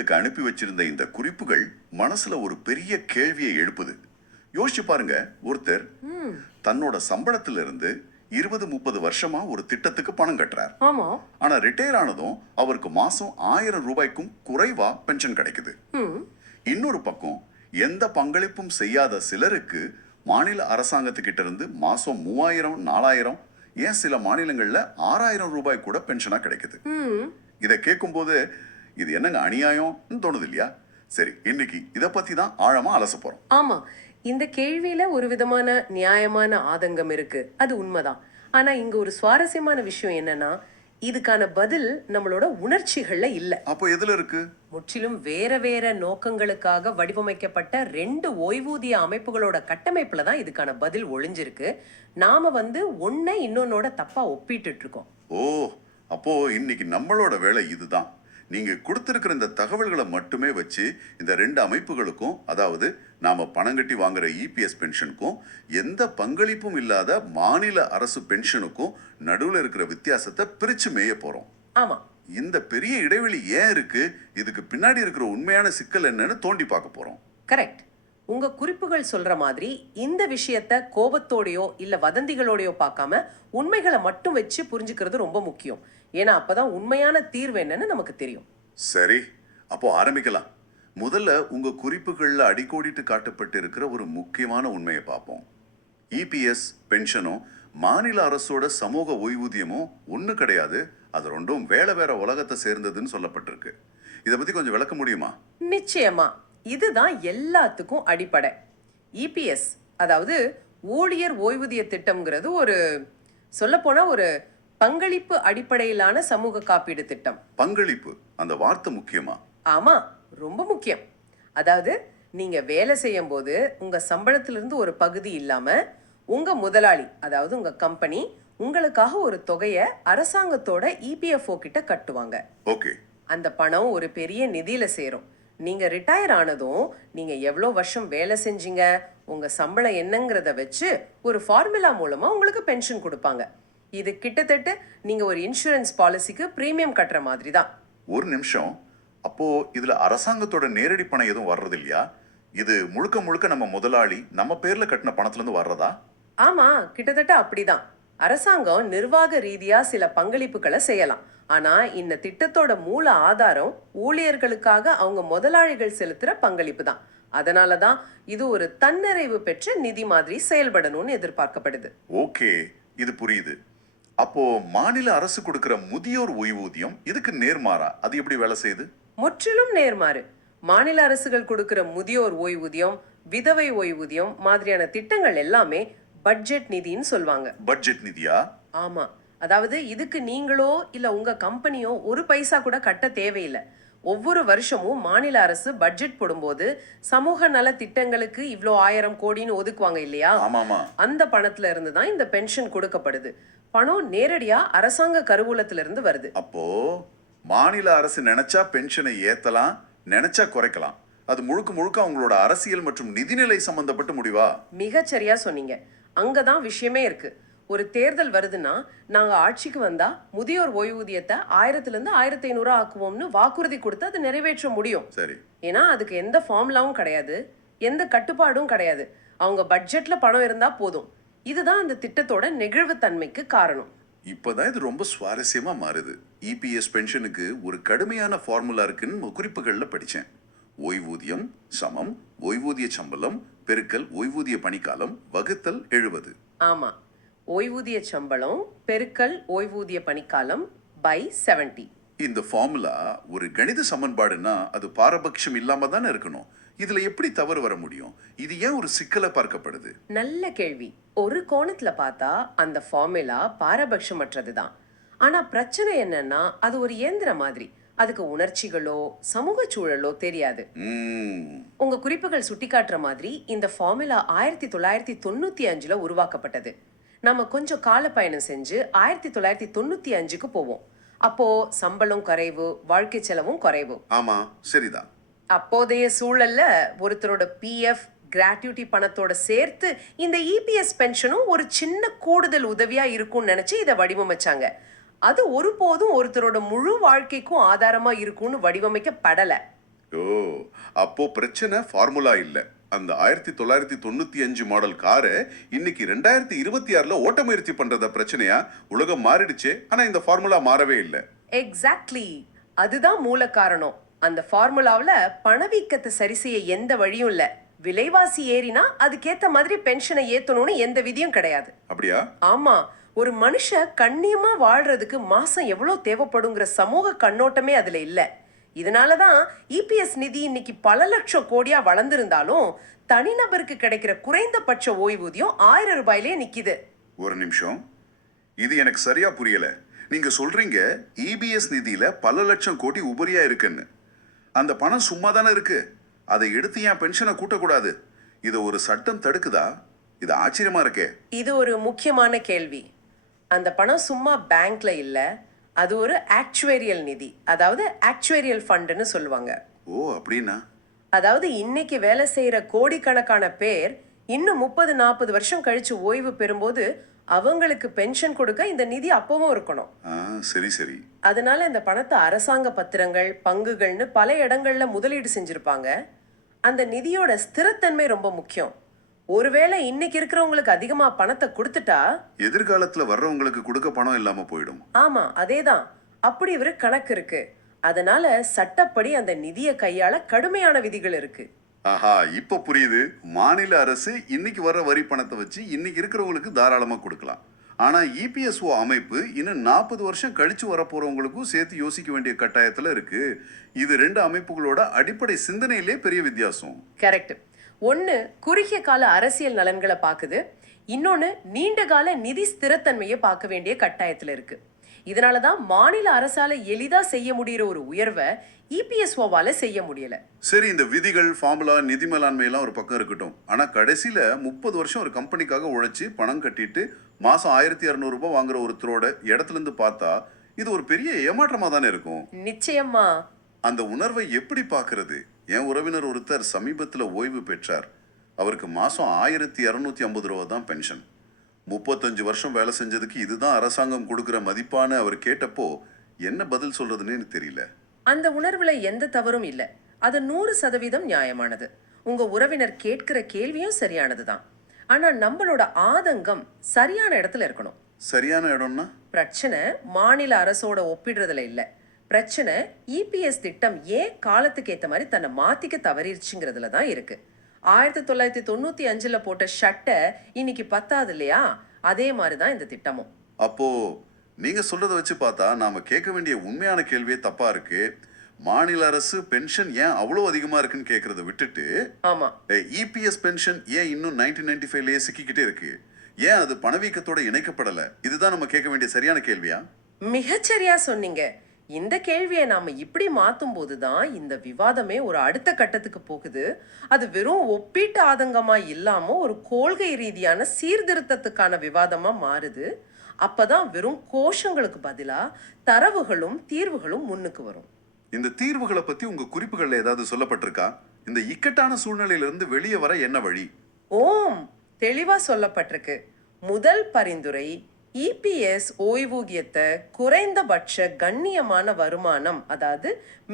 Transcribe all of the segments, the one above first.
உங்களுக்கு அனுப்பி வச்சிருந்த இந்த குறிப்புகள் மனசுல ஒரு பெரிய கேள்வியை எழுப்புது. யோசிச்சு பாருங்க, ஒருத்தர் தன்னோட சம்பளத்திலிருந்து 20-30 வருஷமா ஒரு திட்டத்துக்கு பணம் கட்டுறார். ஆனா ரிட்டையர் ஆனதும் அவருக்கு மாசம் 1000 ரூபாய்க்கும் குறைவா பென்ஷன் கிடைக்குது. இன்னொரு பக்கம் எந்த பங்களிப்பும் செய்யாத சிலருக்கு மாநில அரசாங்கத்துக்கிட்ட இருந்து மாசம் 3000-4000, ஏன் சில மாநிலங்கள்ல 6000 ரூபாய் கூட பென்ஷனா கிடைக்குது. இதை கேட்கும் போது இது என்னங்க அநியாயம் தோணுது இல்லையா? சரி, இன்னைக்கு இத பத்தி தான் ஆழமா அலச போறோம். ஆமா, இந்த கேள்வியில ஒரு விதமான நியாயமான ஆதங்கம் இருக்கு, அது உண்மைதான். ஆனா இங்க ஒரு சுவாரஸ்யமான விஷயம் என்னன்னா, இதுக்கான பதில் நம்மளோட உணர்ச்சிகள்ல இல்ல. அப்போ எதுல இருக்கு? முற்றிலும் வேற வேற நோக்கங்களுக்காக வடிவமைக்கப்பட்ட 2 ஓய்வூதிய அமைப்புகளோட கட்டமைப்புல தான் இதுக்கான பதில் ஒளிஞ்சிருக்கு. நாம ஒன்னை இன்னொன்னோட தப்பா ஒப்பிட்டு இருக்கோம். ஓ, அப்போ இன்னைக்கு நம்மளோட வேலை இதுதான். நீங்க கொடுத்திருக்கிற இந்த தகவல்களை மட்டுமே வச்சு இந்த 2 அமைப்புகளுக்கும், அதாவது நாம பணம் கட்டி வாங்குற இபிஎஸ் பென்ஷனுக்கும் எந்த பங்களிப்பும் இல்லாத மாநில அரசு பென்ஷனுக்கும் நடுவுல இருக்கிற வித்தியாசத்தை பிரிச்சு மேய போறோம். ஆமா, இந்த பெரிய இடைவெளி ஏன் இருக்கு, இதுக்கு பின்னாடி இருக்கிற உண்மையான சிக்கல் என்னன்னு தோண்டி பார்க்க போறோம். கரெக்ட். உங்க குறிப்புகள் சொல்ற மாதிரி இந்த விஷயத்த கோபத்தோடையோ இல்ல வதந்திகளோடையோ பார்க்காம உண்மைகளை மட்டும் வச்சு புரிஞ்சுக்கிறது ரொம்ப முக்கியம். ஏன்னா அப்பதான் உண்மையான தீர்வு என்னன்னு நமக்கு தெரியும். சரி, அப்போ ஆரம்பிக்கலாம். முதல்ல உங்க குறிப்புகள்ல அடிக்கோடிட்டு காட்டப்பட்டு இருக்கிற ஒரு முக்கியமான உண்மையை பார்ப்போம். இபிஎஸ் பென்ஷனும் மாநில அரசோட சமூக ஓய்வூதியமும் ஒண்ணு கிடையாது, அது ரெண்டும் வேற உலகத்தை சேர்ந்ததுன்னு சொல்லப்பட்டிருக்கு. இதை பத்தி கொஞ்சம் விளக்க முடியுமா? நிச்சயமா, இதுதான் எல்லாத்துக்கும் அடிப்படை. இபிஎஸ், அதாவது ஊழியர் ஓய்வூதிய திட்டம்ங்கிறது ஒரு சொல்லப்போனா ஒரு பங்களிப்பு அடிப்படையிலான சமூக காப்பீடு திட்டம். பங்களிப்பு, அந்த வார்த்தை முக்கியமா? ஆமா, ரொம்ப முக்கியம். அதாவது நீங்க வேலை செய்யும் போது உங்க சம்பளத்திலிருந்து ஒரு பகுதி இல்லாம உங்க முதலாளி, அதாவது உங்க கம்பெனி உங்களுக்காக ஒரு தொகையை அரசாங்கத்தோட இபிஎஃப்ஓ கிட்ட கட்டுவாங்க. ஓகே. அந்த பணம் ஒரு பெரிய நிதியில சேரும். நீங்க ரிட்டையர் ஆனதும் நீங்க எவ்வளோ வருஷம் வேலை செஞ்சீங்க, உங்க சம்பளம் என்னங்கிறத வச்சு ஒரு ஃபார்முலா மூலமா உங்களுக்கு பென்ஷன் கொடுப்பாங்க. இது கிட்டத்தட்ட நீங்க ஒரு இன்சூரன்ஸ் பாலிசிக்கு பிரீமியம் கட்டுற மாதிரி தான். ஒரு நிமிஷம், அப்போ இதுல அரசாங்கத்தோட நேரடி பணம் எதுவும் வர்றது இல்லையா? இது முழுக்க முழுக்க நம்ம முதலாளி நம்ம பேர்ல கட்டின பணத்துல இருந்து வர்றதா? ஆமா, கிட்டத்தட்ட அப்படிதான். அரசாங்கம் நிர்வாக ரீதியா சில பங்களிப்புகளை செய்யலாம். ஆனா இந்த திட்டத்தோட மூல ஆதாரம் ஊழியர்களுக்காக அவங்க முதலாளிகள் செலுத்துற பங்களிப்பு தான். அதனாலதான் இது ஒரு தன்னிறைவு பெற்ற நிதி மாதிரி செயல்படணும்னு எதிர்பார்க்கப்படுது. ஓகே, இது புரியுது. அப்போ மாநில அரசு கொடுக்கிற முதியோர் ஓய்வூதியம் இதுக்கு நேர்மாறா? அது எப்படி வேலை செய்யுது? முற்றிலும் நேர்மாறு. மாநில அரசுகள் கொடுக்கிற முதியோர் ஓய்வூதியம், விதவை ஓய்வூதியம் மாதிரியான திட்டங்கள் எல்லாமே பட்ஜெட் நிதின்னு சொல்லுவாங்க. பட்ஜெட் நிதியா? ஆமா, அதாவது இதுக்கு நீங்களோ இல்ல உங்க கம்பெனியோ ஒரு பைசா கூட கட்ட தேவையில்லை. ஒவ்வொரு வருஷமும் மாநில அரசு பட்ஜெட் போடும்போது சமூக நல திட்டங்களுக்கு இவ்வளோ 1000 கோடின்னு ஒதுக்குவாங்க இல்லையா? அந்த பணத்துல இருந்து தான் இந்த பென்ஷன் கொடுக்கப்படுது. பணம் நேரடியா அரசாங்க கருவூலத்துல இருந்து வருது. அப்போ மாநில அரசு நினைச்சா பென்ஷனை ஏத்தலாம், நினைச்சா குறைக்கலாம். அது முழுக்க முழுக்க அவங்களோட அரசியல் மற்றும் நிதிநிலை சம்பந்தப்பட்ட முடிவா? மிகச்சரியா சொன்னீங்க. அங்கதான் விஷயமே இருக்கு. ஒரு தேர்தல் வருதுன்னா நாங்க ஆட்சிக்கு வந்தா முதியோர் ஓய்வூதியத்தை 1000 இருந்து 1500 ஆக்குவோம்னு வாக்குறுதி கொடுத்து அதை நிறைவேற்ற முடியும். சரி. ஏன்னா அதுக்கு எந்த ஃபார்முலாவும் கிடையாது, எந்த கட்டுப்பாடும் கிடையாது. அவங்க பட்ஜெட்ல பணம் இருந்தா போதும். இதுதான் அந்த திட்டத்தோட நெகிழ்வுத்தன்மைக்கு காரணம். இப்பதான் இது ரொம்ப சுவாரஸ்யமா மாறுது. இபிஎஸ் பென்ஷனுக்கு ஒரு கடுமையான ஃபார்முலா இருக்குன்னு குறிப்புகள்ல படிச்சேன். ஓய்வூதியம் சமம் ஓய்வூதிய சம்பளம் பெருக்கல் ஓய்வூதிய பணிக்காலம் வகுத்தல் 70. ஆமா, ஓய்வூதிய சம்பளம் பெருக்கல் ஓய்வூதிய பணிக்காலம் பை 70. இந்த ஃபார்முலா ஒரு கணித சமன்பாடுன்னா அது பாரபட்சம் இல்லாம தானே இருக்கணும். இதுல எப்படி தவறு வர முடியும்? இது ஏன் ஒரு சிக்கலை பார்க்கப்படுது? நல்ல கேள்வி. ஒரு கோணத்துல பார்த்தா அந்த ஃபார்முலா பாரபட்சமற்றதுதான். ஆனா பிரச்சனை என்னன்னா அது ஒரு இயந்திர மாதிரி. அதுக்கு உணர்ச்சிகளோ சமூக சூழலோ தெரியாது. உங்க குறிப்புகள் சுட்டிக்காட்டுற மாதிரி இந்த ஃபார்முலா 1995ல உருவாக்கப்பட்டது. நம்ம கொஞ்சம் கால பயணம் செஞ்சு 1995க்கு போவோம். அப்போ சம்பளம் குறைவு, வாழ்க்கை செலவும் குறைவு. ஆமா, சரிதான். அப்போதைய சூழல்ல ஒருத்தரோட பிஎஃப் கிராட்யூட்டி பணத்தோட சேர்த்து இந்த இபிஎஸ் பென்ஷனும் ஒரு சின்ன கூடுதல் உதவியா இருக்கும்னு நினைச்சு இதை வடிவமைச்சாங்க. அது ஒருபோதும் ஒருத்தரோட முழு வாழ்க்கைக்கும் ஆதாரமா இருக்கும்னு வடிவமைக்கப்படல. ஓ, அப்போ பிரச்சனை ஃபார்முலா இல்ல. அந்த 1995 மாடல் காரை இன்னைக்கு 2026ல ஓட்ட முயற்சி பண்றத பிரச்சனையா? உலகம் மாறிடுச்சே, ஆனா இந்த ஃபார்முலா மாறவே இல்ல. எக்ஸாக்ட்லி, அதுதான் மூல காரணம். அந்த ஃபார்முலாவுல பணவீக்கத்தை சரி செய்ய எந்த வழியும் இல்ல. விலைவாசி ஏறினா அதுக்கேத்த மாதிரி பென்ஷனை ஏத்தணும்னு எந்த விதியும் கிடையாது. அப்படியா? ஆமா, ஒரு மனுஷ கண்ணியமா வாழ்றதுக்கு மாசம் எவ்வளவு தேவைப்படுங்கிற சமூக கண்ணோட்டமே அதுல இல்ல. இதனாலதான் இபிஎஸ் நிதி இன்னைக்கு பல லட்சம் கோடியா வளர்ந்திருந்தாலும் தனிநபருக்கு கிடைக்கிற குறைந்தபட்ச ஓய்வூதியம் 1000 ரூபாயிலே நிக்குது. ஒரு நிமிஷம், இது எனக்கு சரியா புரியல. நீங்க சொல்றீங்க இபிஎஸ் நிதியில பல லட்சம் கோடி உபரியா இருக்குன்னு. அந்த பணம் சும்மா தானே இருக்கு. அதை எடுத்து ஏன் பென்ஷனை கூட்டக்கூடாது? இதை ஒரு சட்டம் தடுக்குதா? இது ஆச்சரியமா இருக்கே. இது ஒரு முக்கியமான கேள்வி. அந்த பணம் சும்மா பேங்க்ல இல்ல, அது ஒரு ஆக்சுவேரியல் நிதி, அதாவது ஆக்சுவேரியல் ஃபண்டுன்னு சொல்லுவாங்க. ஓ, அப்படின்னா? அதாவது இன்னைக்கு வேலை செய்யற கோடிக்கணக்கான பேர் இன்னும் 30-40 வருஷம் கழிச்சு ஓய்வு பெறும்போது அவங்களுக்கு பென்ஷன் கொடுக்க இந்த நிதி அப்பவும் இருக்கணும். சரி சரி. அதனால இந்த பணத்தை அரசாங்க பத்திரங்கள், பங்குகள்னு பல இடங்கள்ல முதலீடு செஞ்சிருப்பாங்க. அந்த நிதியோட ஸ்திரத்தன்மை ரொம்ப முக்கியம். ஒருவேளை இன்னைக்கு இருக்கிறவங்களுக்கு அதிகமா பணத்தை கொடுத்துட்டா எதிர்காலத்துல வர்றவங்களுக்கு கொடுக்க பணம் இல்லாம போயிடும். ஆமா, அதேதான். அப்படி ஒரு கணக்கு இருக்கு. அதனால சட்டப்படி அந்த நிதியை கையாள கடுமையான விதிகள் இருக்கு. ஆஹா, இப்ப புரியுது. மாநில அரசு இன்னைக்கு வர்ற வரி பணத்தை வச்சு இன்னைக்கு இருக்கிறவங்களுக்கு தாராளமா கொடுக்கலாம். ஆனா இபிஎஸ்ஓ அமைப்பு இன்னும் 40 வருஷம் கழிச்சு வரப்போறவங்களுக்கும் சேர்த்து யோசிக்க வேண்டிய கட்டாயத்துல இருக்கு. இது ரெண்டு அமைப்புகளோட அடிப்படை சிந்தனையிலே பெரிய வித்தியாசம். கரெக்ட். ஒன்னு குறுகிய கால அரசியல் நலன்களை பாக்குது, இன்னொன்னு நீண்ட கால நிதி ஸ்திரத்தன்மையை பார்க்க வேண்டிய கட்டாயத்துல இருக்கு. இதனாலதான் மாநில அரசால எளிதா செய்ய முடியற ஒரு உயர்வை இபிஎஸ்ஓவால செய்ய முடியல. சரி, இந்த விதிகள், ஃபார்முலா, நிதி மேலாண்மை எல்லாம் ஒரு பக்கம் இருக்கட்டும். ஆனா கடைசியில 30 வருஷம் ஒரு கம்பெனிக்காக உழைச்சி பணம் கட்டிட்டு மாசம் 1200 ரூபாய் வாங்குற ஒருத்தரோட இடத்துல இருந்து பார்த்தா இது ஒரு பெரிய ஏமாற்றமா தானே இருக்கும். நிச்சயமா. அந்த உணர்வை எப்படி பாக்குறது? என் உறவினர் ஒருத்தர் சமீபத்துல ஓய்வு பெற்றார். அவருக்கு மாசம் 1250 ரூபா தான் பென்ஷன். 35 வருஷம் வேலை செஞ்சதுக்கு இதுதான் அரசாங்கம் கொடுக்கிற மதிப்பான அவர் கேட்டப்போ என்ன பதில் சொல்றதுன்னு எனக்கு தெரியல. அந்த உணர்வுல எந்த தவறும் இல்ல. அது 100% நியாயமானது. உங்க உறவினர் கேட்கிற கேள்வியும் சரியானதுதான். ஆனா நம்மளோட ஆதங்கம் சரியான இடத்துல இருக்கணும். சரியான இடம்னா? பிரச்சனை மாநில அரசோட ஒப்பிடுறதுல இல்ல. பிரச்சனை இபிஎஸ் திட்டம் ஏன் காலத்துக்கு ஏத்த மாதிரி தன்னை மாத்திக்க தவறிடுச்சுங்கிறதுல தான் இருக்கு. 1995ல போட்ட ஷட்டை இன்னைக்கு பத்தாது இல்லையா? அதே மாதிரிதான் இந்த திட்டமும். அப்போ நீங்க சொல்றதை வச்சு பார்த்தா நாம கேட்க வேண்டிய உண்மையான கேள்வியே தப்பா இருக்கு. மாநில அரசு பென்ஷன் ஏன் அவ்வளவு அதிகமா இருக்குன்னு கேக்குறத விட்டுட்டு, ஆமா, இபிஎஸ் பென்ஷன் ஏன் இன்னும் 1995லயே சிக்கிக்கிட்டே இருக்கு? ஏன் அது பணவீக்கத்தோட இணைக்கப்படல? இதுதான் நம்ம கேட்க வேண்டிய சரியான கேள்வியா? மிகச்சரியா சொன்னீங்க. இந்த கேள்வியை நாம இப்படி மாத்தும் போதுதான் இந்த விவாதமே ஒரு அடுத்த கட்டத்துக்கு போகுது. அது வெறும் ஒப்பீட்டு ஆதங்கமா இல்லாம ஒரு கொள்கை ரீதியான சீர்திருத்தத்துக்கான விவாதமா மாறுது. அப்பதான் வெறும் கோஷங்களுக்கு பதிலா தரவுகளும் தீர்வுகளும் முன்னுக்கு வரும். இந்த தீர்வுகளை பத்தி உங்க குறிப்புகள்ல ஏதாவது சொல்லப்பட்டிருக்கா? இந்த இக்கட்டான சூழ்நிலையிலிருந்து வெளியே வர என்ன வழி? ஓம், தெளிவா சொல்லப்பட்டிருக்கு. முதல் பரிந்துரை இபிஎஸ் ஓய்வூதியத்தை குறைந்தபட்ச கண்ணியமான வருமானம், அதாவது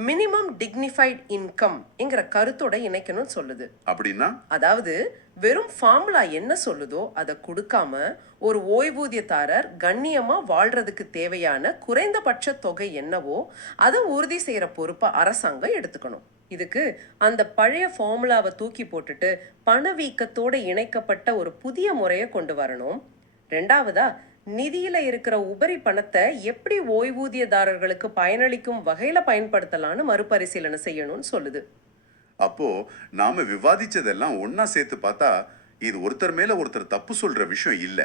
மினிமம் டிக்னிஃபைட் இன்கம் என்கிற கருத்தோட இணைக்கணும்னு சொல்லுது. அப்படின்னா அதாவது வெறும் ஃபார்முலா என்ன சொல்லுதோ அதை கொடுக்காம ஒரு ஓய்வூதியதாரர் கண்ணியமா வாழ்றதுக்கு தேவையான குறைந்தபட்ச தொகை என்னவோ அதை உறுதி செய்யற பொறுப்பை அரசாங்கம் எடுத்துக்கணும். இதுக்கு அந்த பழைய ஃபார்முலாவை தூக்கி போட்டுட்டு பணவீக்கத்தோட இணைக்கப்பட்ட ஒரு புதிய முறையை கொண்டு வரணும். ரெண்டாவதா, நிதியில இருக்கிற உபரி பணத்தை எப்படி ஓய்வூதியதாரர்களுக்கு பயனளிக்கும் வகையில பயன்படுத்தலாம்னு மறுபரிசீலனை செய்யணும்னு சொல்லுது. அப்போ நாம விவாதிச்சதெல்லாம் ஒன்னா சேர்த்து பார்த்தா இது ஒருத்தர் மேல ஒருத்தர் தப்பு சொல்ற விஷயம் இல்ல.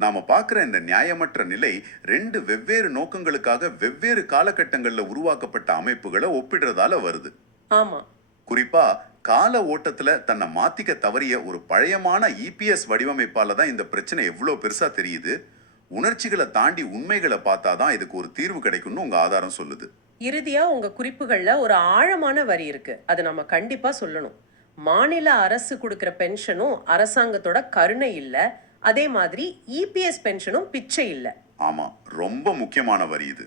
நாம பார்க்கிற இந்த நியாயமற்ற நிலை ரெண்டு வெவ்வேறு நோக்கங்களுக்காக வெவ்வேறு காலகட்டங்கள்ல உருவாக்கப்பட்ட அமைப்புகளை ஒப்பிடுறதால வருது. ஆமா, குறிப்பா கால ஓட்டத்துல தன்னை மாத்திக்க தவறிய ஒரு பழையமான இபிஎஸ் வடிவமைப்பால தான் இந்த பிரச்சனை எவ்வளவு பெருசா தெரியுது. உணர்ச்சிகளை தாண்டி உண்மைகளை பார்த்தாதான் இதுக்கு ஒரு தீர்வு கிடைக்கும்னு உங்க ஆதாரம் சொல்லுது. இறுதியா உங்க குறிப்புகள்ல ஒரு ஆழமான வரி இருக்கு. அதை நம்ம கண்டிப்பா சொல்லணும். மாநில அரசு கொடுக்கிற பென்ஷனும் அரசாங்கத்தோட கருணை இல்ல, அதே மாதிரி இபிஎஸ் பென்ஷனும் பிச்சை இல்ல. ஆமா, ரொம்ப முக்கியமான வரி இது.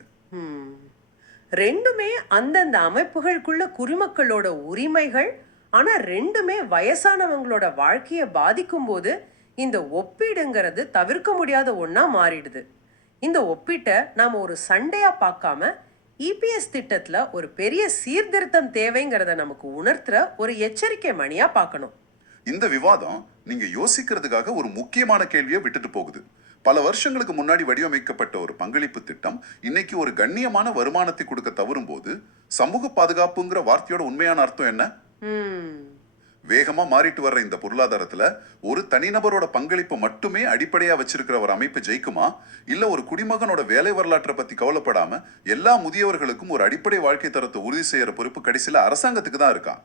ரெண்டுமே அந்தந்த அமைப்புகளுக்குள்ள குடிமக்களோட உரிமைகள். ஆனா ரெண்டுமே வயசானவங்களோட வாழ்க்கைய பாதிக்கும் போது இந்த ஒப்பீடுங்கிறது தவிர்க்க முடியாத ஒண்ணா மாறிடுது. இந்த ஒப்பீட்டை நாம ஒரு சண்டையா பார்க்காம இபிஎஸ் திட்டத்துல ஒரு பெரிய சீர்திருத்தம் தேவைங்கிறத நமக்கு உணர்த்துற ஒரு எச்சரிக்கை மணியா பார்க்கணும். இந்த விவாதம் நீங்க யோசிக்கிறதுக்காக ஒரு முக்கியமான கேள்வியை விட்டுட்டு போகுது. பல வருஷங்களுக்கு முன்னாடி வடிவமைக்கப்பட்ட ஒரு பங்களிப்பு திட்டம் இன்னைக்கு ஒரு கண்ணியமான வருமானத்தை கொடுக்க தவறும் போது சமூக பாதுகாப்புங்கிற வார்த்தையோட உண்மையான அர்த்தம் என்ன? வேகமா மாறிட்டு வர்ற இந்த பொருளாதாரத்துல ஒரு தனிநபரோட பங்களிப்பு மட்டுமே அடிப்படையா வச்சிருக்கிற ஒரு அமைப்பு ஜெயிக்குமா, இல்ல ஒரு குடிமகனோட வேலை வரலாற்றை பத்தி கவலைப்படாம எல்லா முதியவர்களுக்கும் ஒரு அடிப்படை வாழ்க்கை தரத்தை உறுதி செய்யற பொறுப்பு கடைசியில அரசாங்கத்துக்கு தான் இருக்கா?